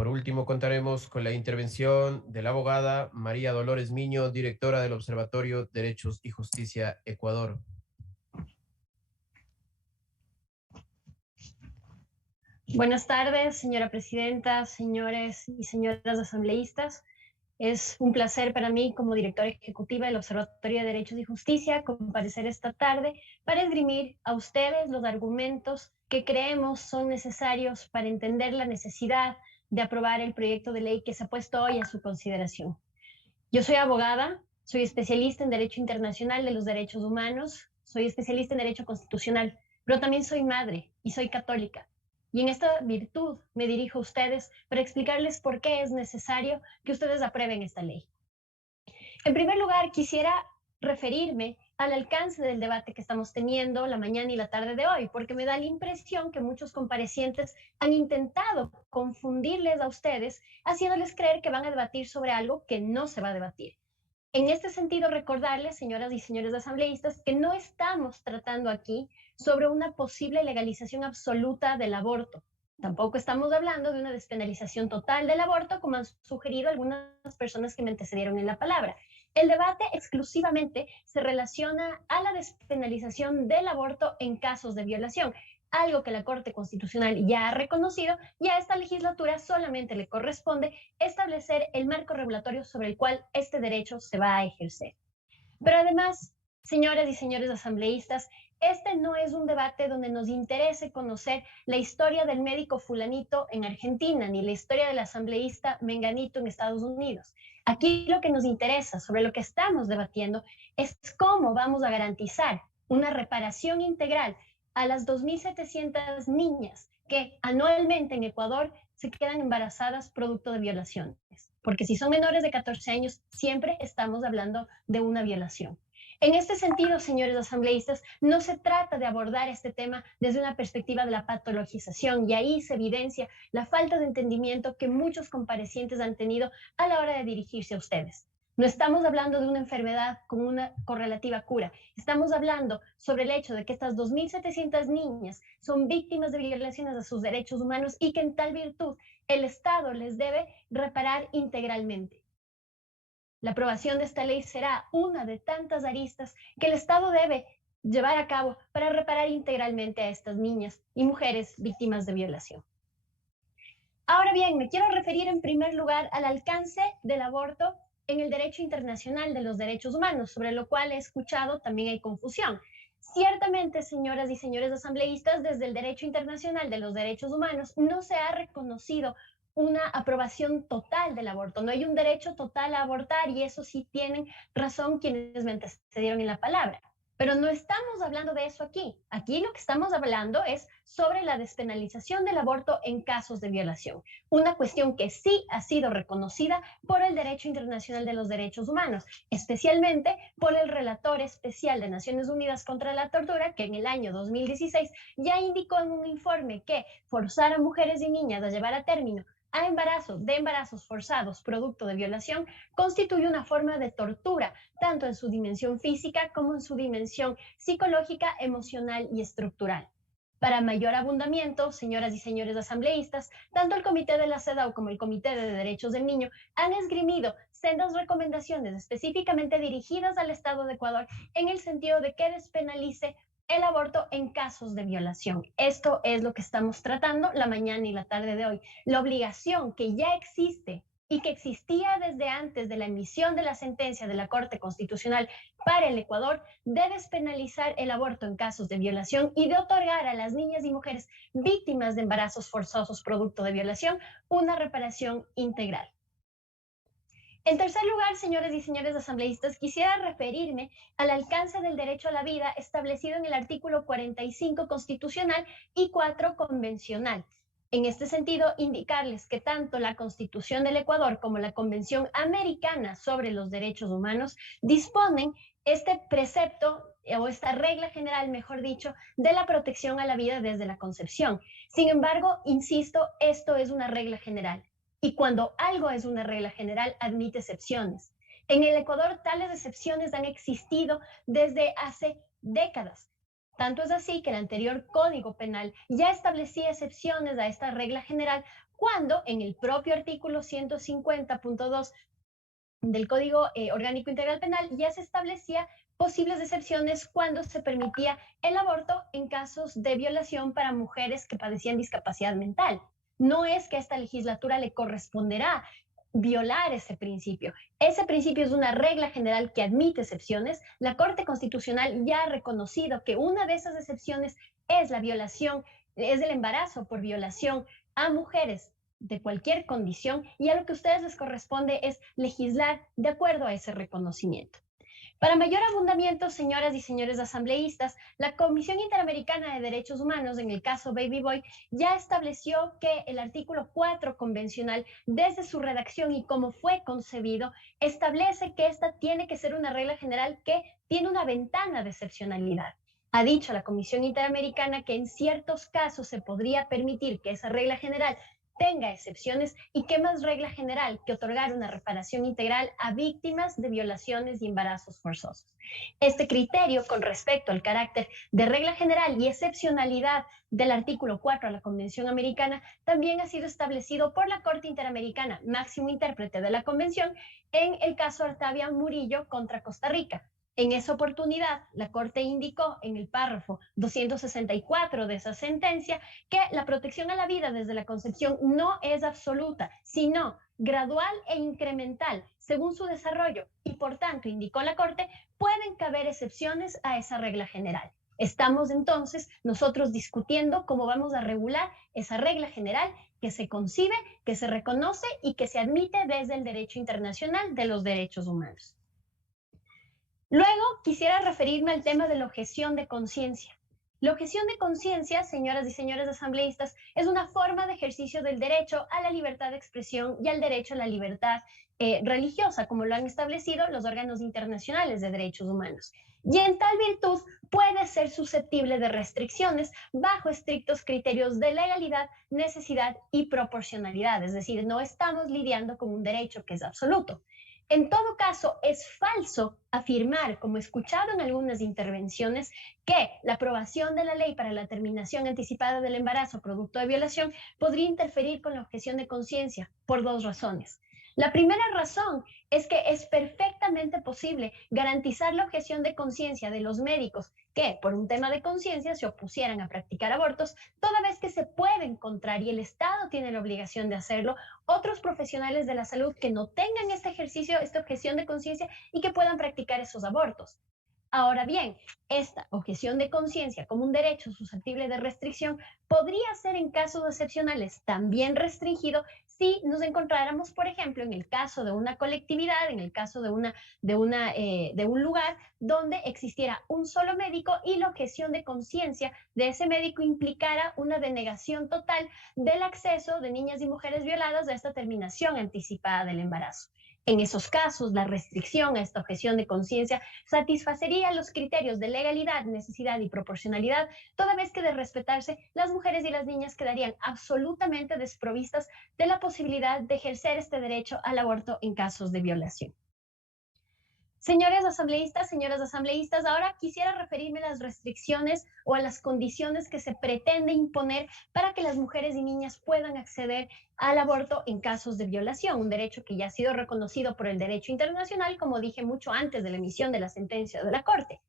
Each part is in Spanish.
Por último, contaremos con la intervención de la abogada María Dolores Miño, directora del Observatorio Derechos y Justicia Ecuador. Buenas tardes, señora presidenta, señores y señoras asambleístas. Es un placer para mí, como directora ejecutiva del Observatorio de Derechos y Justicia, comparecer esta tarde para esgrimir a ustedes los argumentos que creemos son necesarios para entender la necesidad de aprobar el proyecto de ley que se ha puesto hoy a su consideración. Yo soy abogada, soy especialista en Derecho Internacional de los Derechos Humanos, soy especialista en Derecho Constitucional, pero también soy madre y soy católica. Y en esta virtud me dirijo a ustedes para explicarles por qué es necesario que ustedes aprueben esta ley. En primer lugar, quisiera referirme al alcance del debate que estamos teniendo la mañana y la tarde de hoy, porque me da la impresión que muchos comparecientes han intentado confundirles a ustedes, haciéndoles creer que van a debatir sobre algo que no se va a debatir. En este sentido, recordarles, señoras y señores asambleístas, que no estamos tratando aquí sobre una posible legalización absoluta del aborto. Tampoco estamos hablando de una despenalización total del aborto, como han sugerido algunas personas que me antecedieron en la palabra. El debate exclusivamente se relaciona a la despenalización del aborto en casos de violación, algo que la Corte Constitucional ya ha reconocido, y a esta legislatura solamente le corresponde establecer el marco regulatorio sobre el cual este derecho se va a ejercer. Pero además, señoras y señores asambleístas, este no es un debate donde nos interese conocer la historia del médico fulanito en Argentina, ni la historia del asambleísta menganito en Estados Unidos. Aquí lo que nos interesa, sobre lo que estamos debatiendo, es cómo vamos a garantizar una reparación integral a las 2.700 niñas que anualmente en Ecuador se quedan embarazadas producto de violaciones. Porque si son menores de 14 años, siempre estamos hablando de una violación. En este sentido, señores asambleístas, no se trata de abordar este tema desde una perspectiva de la patologización, y ahí se evidencia la falta de entendimiento que muchos comparecientes han tenido a la hora de dirigirse a ustedes. No estamos hablando de una enfermedad con una correlativa cura. Estamos hablando sobre el hecho de que estas 2.700 niñas son víctimas de violaciones a sus derechos humanos y que en tal virtud el Estado les debe reparar integralmente. La aprobación de esta ley será una de tantas aristas que el Estado debe llevar a cabo para reparar integralmente a estas niñas y mujeres víctimas de violación. Ahora bien, me quiero referir en primer lugar al alcance del aborto en el derecho internacional de los derechos humanos, sobre lo cual he escuchado también hay confusión. Ciertamente, señoras y señores asambleístas, desde el derecho internacional de los derechos humanos no se ha reconocido una aprobación total del aborto. No hay un derecho total a abortar, y eso sí tienen razón quienes me antecedieron en la palabra. Pero no estamos hablando de eso aquí. Aquí lo que estamos hablando es sobre la despenalización del aborto en casos de violación, una cuestión que sí ha sido reconocida por el derecho internacional de los derechos humanos, especialmente por el relator especial de Naciones Unidas contra la tortura, que en el año 2016 ya indicó en un informe que forzar a mujeres y niñas a llevar a término a embarazos forzados producto de violación constituye una forma de tortura, tanto en su dimensión física como en su dimensión psicológica, emocional y estructural. Para mayor abundamiento, señoras y señores asambleístas, tanto el Comité de la CEDAW como el Comité de Derechos del Niño han esgrimido sendas recomendaciones específicamente dirigidas al Estado de Ecuador en el sentido de que despenalice el aborto en casos de violación. Esto es lo que estamos tratando la mañana y la tarde de hoy. La obligación que ya existe y que existía desde antes de la emisión de la sentencia de la Corte Constitucional para el Ecuador de despenalizar el aborto en casos de violación y de otorgar a las niñas y mujeres víctimas de embarazos forzosos producto de violación una reparación integral. En tercer lugar, señores y señores asambleístas, quisiera referirme al alcance del derecho a la vida establecido en el artículo 45 constitucional y 4 convencional. En este sentido, indicarles que tanto la Constitución del Ecuador como la Convención Americana sobre los Derechos Humanos disponen este precepto o esta regla general, mejor dicho, de la protección a la vida desde la concepción. Sin embargo, insisto, esto es una regla general. Y cuando algo es una regla general, admite excepciones. En el Ecuador, tales excepciones han existido desde hace décadas. Tanto es así que el anterior Código Penal ya establecía excepciones a esta regla general cuando en el propio artículo 150.2 del Código Orgánico Integral Penal ya se establecía posibles excepciones cuando se permitía el aborto en casos de violación para mujeres que padecían discapacidad mental. No es que a esta legislatura le corresponderá violar ese principio. Ese principio es una regla general que admite excepciones. La Corte Constitucional ya ha reconocido que una de esas excepciones es la violación, es el embarazo por violación a mujeres de cualquier condición, y a lo que a ustedes les corresponde es legislar de acuerdo a ese reconocimiento. Para mayor abundamiento, señoras y señores asambleístas, la Comisión Interamericana de Derechos Humanos, en el caso Baby Boy, ya estableció que el artículo 4 convencional, desde su redacción y como fue concebido, establece que esta tiene que ser una regla general que tiene una ventana de excepcionalidad. Ha dicho la Comisión Interamericana que en ciertos casos se podría permitir que esa regla general tenga excepciones, y qué más regla general que otorgar una reparación integral a víctimas de violaciones y embarazos forzosos. Este criterio con respecto al carácter de regla general y excepcionalidad del artículo 4 de la Convención Americana también ha sido establecido por la Corte Interamericana, máximo intérprete de la Convención, en el caso Artavia Murillo contra Costa Rica. En esa oportunidad, la Corte indicó en el párrafo 264 de esa sentencia que la protección a la vida desde la concepción no es absoluta, sino gradual e incremental según su desarrollo, y por tanto, indicó la Corte, pueden caber excepciones a esa regla general. Estamos entonces nosotros discutiendo cómo vamos a regular esa regla general que se concibe, que se reconoce y que se admite desde el derecho internacional de los derechos humanos. Luego, quisiera referirme al tema de la objeción de conciencia. La objeción de conciencia, señoras y señores asambleístas, es una forma de ejercicio del derecho a la libertad de expresión y al derecho a la libertad religiosa, como lo han establecido los órganos internacionales de derechos humanos. Y en tal virtud puede ser susceptible de restricciones bajo estrictos criterios de legalidad, necesidad y proporcionalidad. Es decir, no estamos lidiando con un derecho que es absoluto. En todo caso, es falso afirmar, como he escuchado en algunas intervenciones, que la aprobación de la ley para la terminación anticipada del embarazo producto de violación podría interferir con la objeción de conciencia por dos razones. La primera razón es que es perfectamente posible garantizar la objeción de conciencia de los médicos que, por un tema de conciencia, se opusieran a practicar abortos, toda vez que se puede encontrar, y el Estado tiene la obligación de hacerlo, otros profesionales de la salud que no tengan este ejercicio, esta objeción de conciencia y que puedan practicar esos abortos. Ahora bien, esta objeción de conciencia como un derecho susceptible de restricción podría ser en casos excepcionales también restringido si nos encontráramos, por ejemplo, en el caso de una colectividad, en el caso de un lugar donde existiera un solo médico y la objeción de conciencia de ese médico implicara una denegación total del acceso de niñas y mujeres violadas a esta terminación anticipada del embarazo. En esos casos, la restricción a esta objeción de conciencia satisfacería los criterios de legalidad, necesidad y proporcionalidad, toda vez que, de respetarse, las mujeres y las niñas quedarían absolutamente desprovistas de la posibilidad de ejercer este derecho al aborto en casos de violación. Señores asambleístas, señoras asambleístas, ahora quisiera referirme a las restricciones o a las condiciones que se pretende imponer para que las mujeres y niñas puedan acceder al aborto en casos de violación, un derecho que ya ha sido reconocido por el derecho internacional, como dije mucho antes de la emisión de la sentencia de la Corte.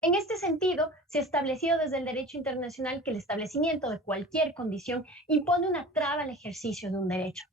En este sentido, se ha establecido desde el derecho internacional que el establecimiento de cualquier condición impone una traba al ejercicio de un derecho.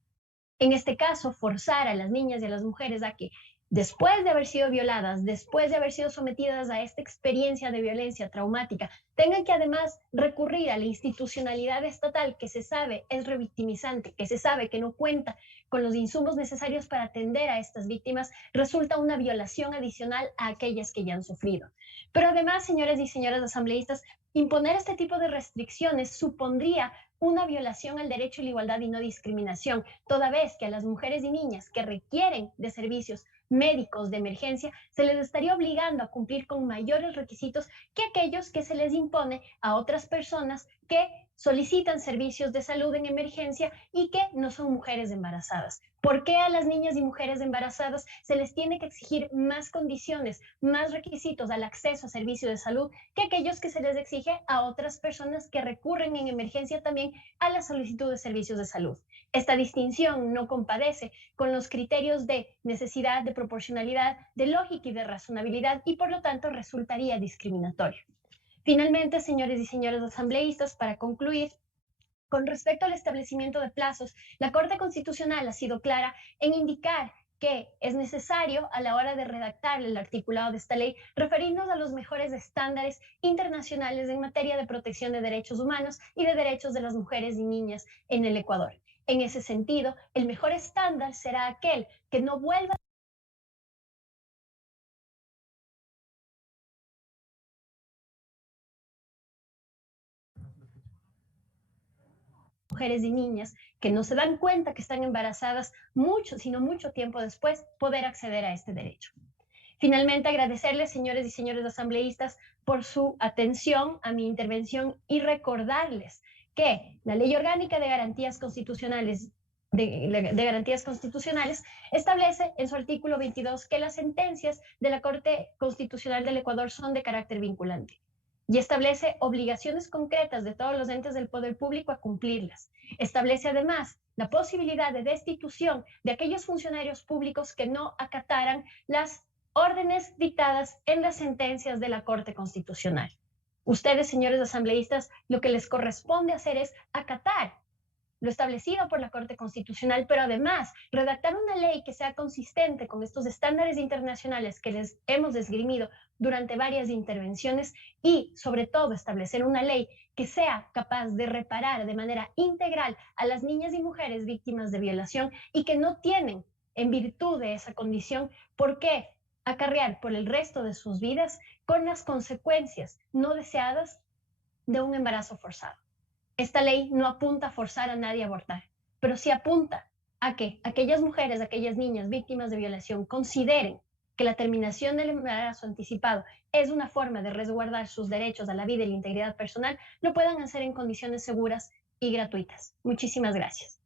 En este caso, forzar a las niñas y a las mujeres a que, después de haber sido violadas, después de haber sido sometidas a esta experiencia de violencia traumática, tengan que además recurrir a la institucionalidad estatal que se sabe es revictimizante, que se sabe que no cuenta con los insumos necesarios para atender a estas víctimas, resulta una violación adicional a aquellas que ya han sufrido. Pero además, señores y señoras asambleístas, imponer este tipo de restricciones supondría una violación al derecho a la igualdad y no discriminación, toda vez que a las mujeres y niñas que requieren de servicios médicos de emergencia se les estaría obligando a cumplir con mayores requisitos que aquellos que se les impone a otras personas que solicitan servicios de salud en emergencia y que no son mujeres embarazadas. ¿Por qué a las niñas y mujeres embarazadas se les tiene que exigir más condiciones, más requisitos al acceso a servicios de salud que aquellos que se les exige a otras personas que recurren en emergencia también a la solicitud de servicios de salud? Esta distinción no compadece con los criterios de necesidad, de proporcionalidad, de lógica y de razonabilidad y por lo tanto resultaría discriminatorio. Finalmente, señores y señoras asambleístas, para concluir, con respecto al establecimiento de plazos, la Corte Constitucional ha sido clara en indicar que es necesario a la hora de redactar el articulado de esta ley referirnos a los mejores estándares internacionales en materia de protección de derechos humanos y de derechos de las mujeres y niñas en el Ecuador. En ese sentido, el mejor estándar será aquel que no vuelva mujeres y niñas que no se dan cuenta que están embarazadas mucho, sino mucho tiempo después, poder acceder a este derecho. Finalmente, agradecerles, señores y señores asambleístas, por su atención a mi intervención y recordarles que la Ley Orgánica de Garantías Constitucionales establece en su artículo 22 que las sentencias de la Corte Constitucional del Ecuador son de carácter vinculante y establece obligaciones concretas de todos los entes del poder público a cumplirlas. Establece además la posibilidad de destitución de aquellos funcionarios públicos que no acataran las órdenes dictadas en las sentencias de la Corte Constitucional. Ustedes, señores asambleístas, lo que les corresponde hacer es acatar lo establecido por la Corte Constitucional, pero además redactar una ley que sea consistente con estos estándares internacionales que les hemos esgrimido durante varias intervenciones y, sobre todo, establecer una ley que sea capaz de reparar de manera integral a las niñas y mujeres víctimas de violación y que no tienen, en virtud de esa condición, por qué acarrear por el resto de sus vidas con las consecuencias no deseadas de un embarazo forzado. Esta ley no apunta a forzar a nadie a abortar, pero sí apunta a que aquellas mujeres, aquellas niñas víctimas de violación consideren que la terminación del embarazo anticipado es una forma de resguardar sus derechos a la vida y la integridad personal, lo puedan hacer en condiciones seguras y gratuitas. Muchísimas gracias.